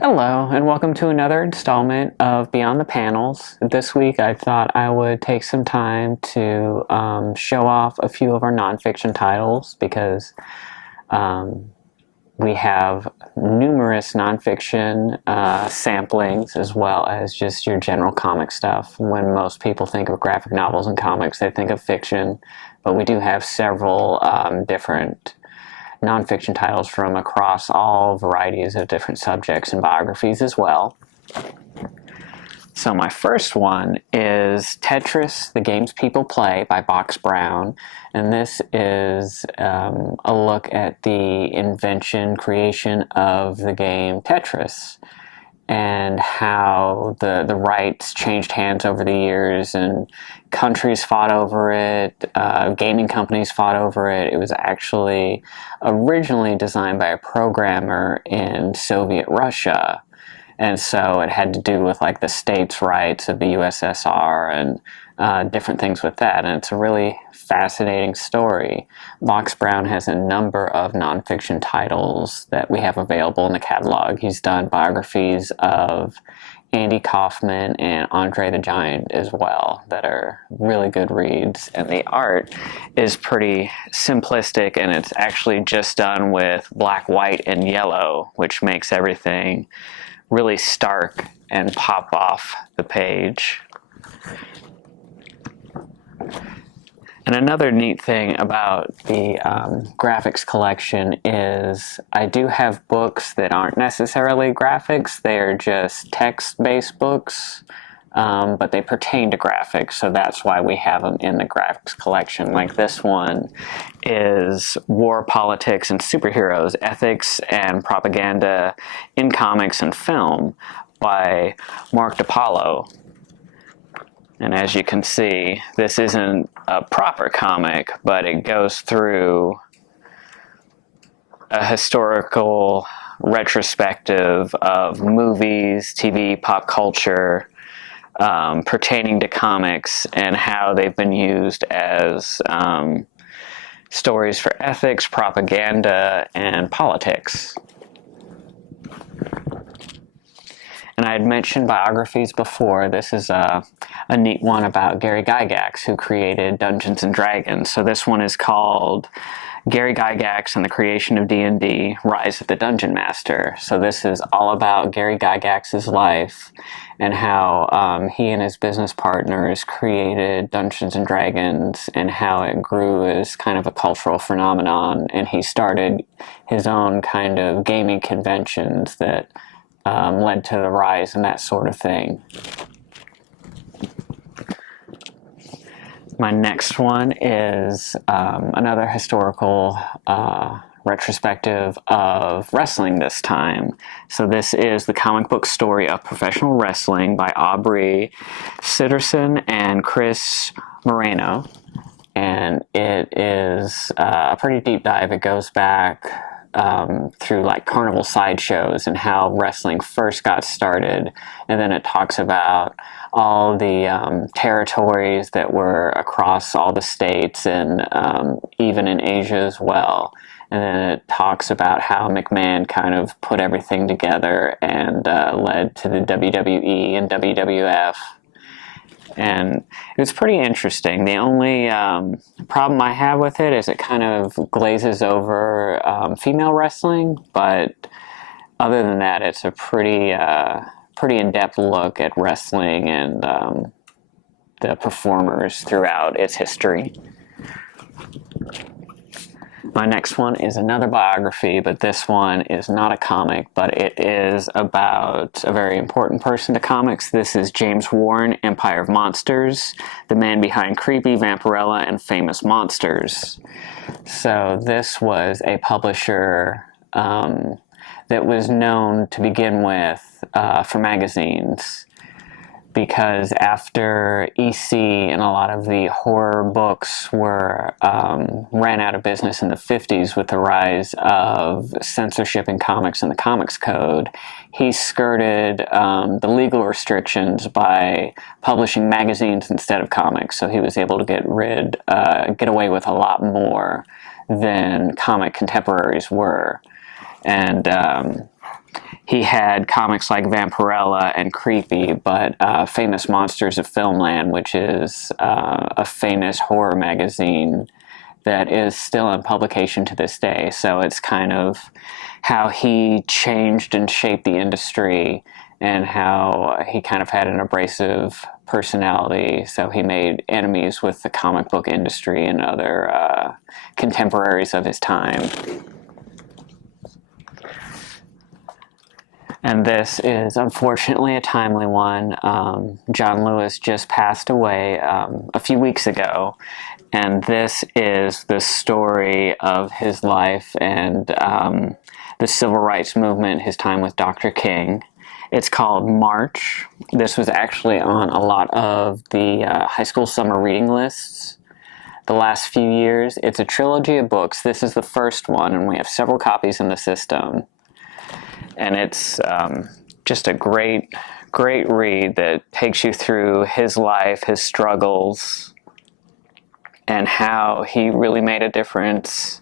Hello, and welcome to another installment of Beyond the Panels. This week I thought I would take some time to show off a few of our nonfiction titles because we have numerous nonfiction samplings as well as just your general comic stuff. When most people think of graphic novels and comics, they think of fiction, but we do have several different nonfiction titles from across all varieties of different subjects and biographies as well. So my first one is Tetris, the Games People Play by Box Brown, and this is a look at the invention, creation of the game Tetris, and how the rights changed hands over the years, and countries fought over it, gaming companies fought over it. It was actually originally designed by a programmer in Soviet Russia, and so it had to do with like the states' rights of the USSR and different things with that, and it's a really fascinating story. Box Brown has a number of nonfiction titles that we have available in the catalog. He's done biographies of Andy Kaufman and Andre the Giant as well that are really good reads, and the art is pretty simplistic, and it's actually just done with black, white, and yellow, which makes everything really stark and pop off the page. And another neat thing about the graphics collection is I do have books that aren't necessarily graphics. They're just text-based books, but they pertain to graphics, so that's why we have them in the graphics collection. Like this one is War, Politics, and Superheroes, Ethics and Propaganda in Comics and Film by Marc DiPaolo. And as you can see, this isn't a proper comic, but it goes through a historical retrospective of movies, TV, pop culture pertaining to comics and how they've been used as stories for ethics, propaganda, and politics. And I had mentioned biographies before. This is a neat one about Gary Gygax, who created Dungeons & Dragons. So this one is called Gary Gygax and the Creation of D&D, Rise of the Dungeon Master. So this is all about Gary Gygax's life and how he and his business partners created Dungeons & Dragons and how it grew as kind of a cultural phenomenon. And he started his own kind of gaming conventions that led to the rise and that sort of thing. My next one is another historical retrospective of wrestling this time. So this is the comic book story of professional wrestling by Aubrey, Sitterson, and Chris Moreno. And it is a pretty deep dive. It goes back through like carnival sideshows and how wrestling first got started, and then it talks about all the territories that were across all the states and even in Asia as well. And then it talks about how McMahon kind of put everything together and led to the WWE and WWF. And it was pretty interesting. The only problem I have with it is it kind of glazes over female wrestling, but other than that, it's a pretty in-depth look at wrestling and the performers throughout its history. My next one is another biography, but this one is not a comic, but it is about a very important person to comics. This is James Warren, Empire of Monsters, the man behind Creepy, Vampirella, and Famous Monsters. So this was a publisher that was known to begin with for magazines, because after EC and a lot of the horror books were ran out of business in the 50s with the rise of censorship in comics and the Comics Code, he skirted the legal restrictions by publishing magazines instead of comics. So he was able to get away with a lot more than comic contemporaries were. And he had comics like Vampirella and Creepy, but Famous Monsters of Filmland, which is a famous horror magazine that is still in publication to this day. So it's kind of how he changed and shaped the industry, and how he kind of had an abrasive personality. So he made enemies with the comic book industry and other contemporaries of his time. And this is unfortunately a timely one. John Lewis just passed away a few weeks ago, and this is the story of his life and the civil rights movement, his time with Dr. King. It's called March. This was actually on a lot of the high school summer reading lists the last few years. It's a trilogy of books. This is the first one, and we have several copies in the system. And it's just a great read that takes you through his life, his struggles, and how he really made a difference.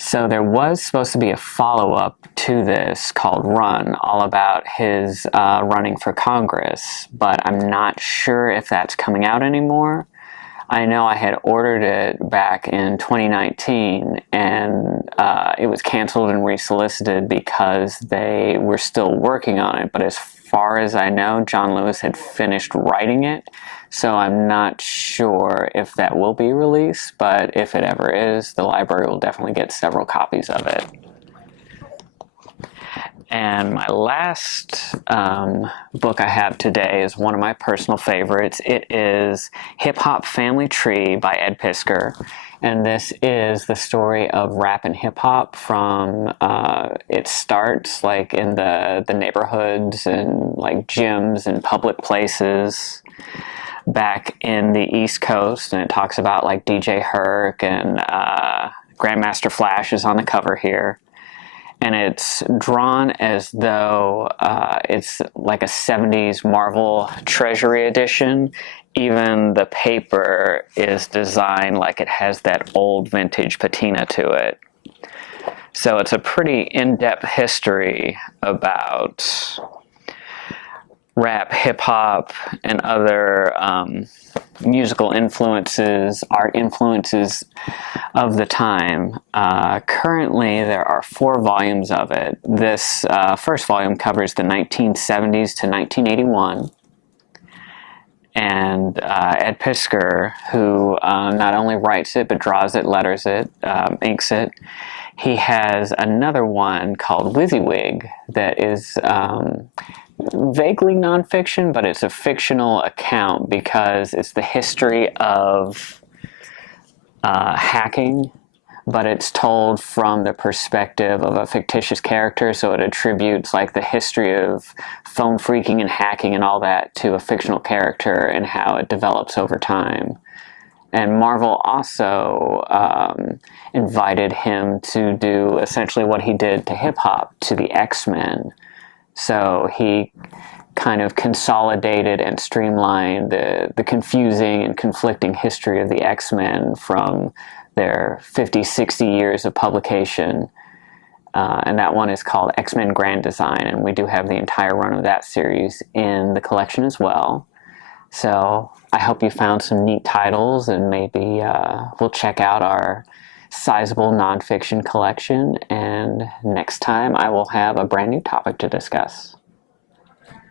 So there was supposed to be a follow-up to this called Run, all about his running for Congress, but I'm not sure if that's coming out anymore. I know I had ordered it back in 2019, and it was canceled and resolicited because they were still working on it. But as far as I know, John Lewis had finished writing it, so I'm not sure if that will be released, but if it ever is, the library will definitely get several copies of it. And my last book I have today is one of my personal favorites. It is Hip Hop Family Tree by Ed Piskor. And this is the story of rap and hip hop from it starts like in the neighborhoods and like gyms and public places back in the East Coast. And it talks about like DJ Herc and Grandmaster Flash is on the cover here. And it's drawn as though it's like a 70s Marvel Treasury edition. Even the paper is designed like it has that old vintage patina to it. So it's a pretty in-depth history about rap, hip-hop, and other musical influences, art influences of the time. Currently, there are 4 volumes of it. This first volume covers the 1970s to 1981. And Ed Piskor, who not only writes it, but draws it, letters it, inks it, he has another one called WYSIWYG that is vaguely nonfiction, but it's a fictional account because it's the history of hacking, but it's told from the perspective of a fictitious character, so it attributes like the history of phone phreaking and hacking and all that to a fictional character and how it develops over time. And Marvel also invited him to do essentially what he did to hip-hop to the X-Men. So he kind of consolidated and streamlined the confusing and conflicting history of the X-Men from their 50, 60 years of publication. And that one is called X-Men Grand Design, and we do have the entire run of that series in the collection as well. So I hope you found some neat titles, and maybe we'll check out our sizable nonfiction collection, and next time I will have a brand new topic to discuss.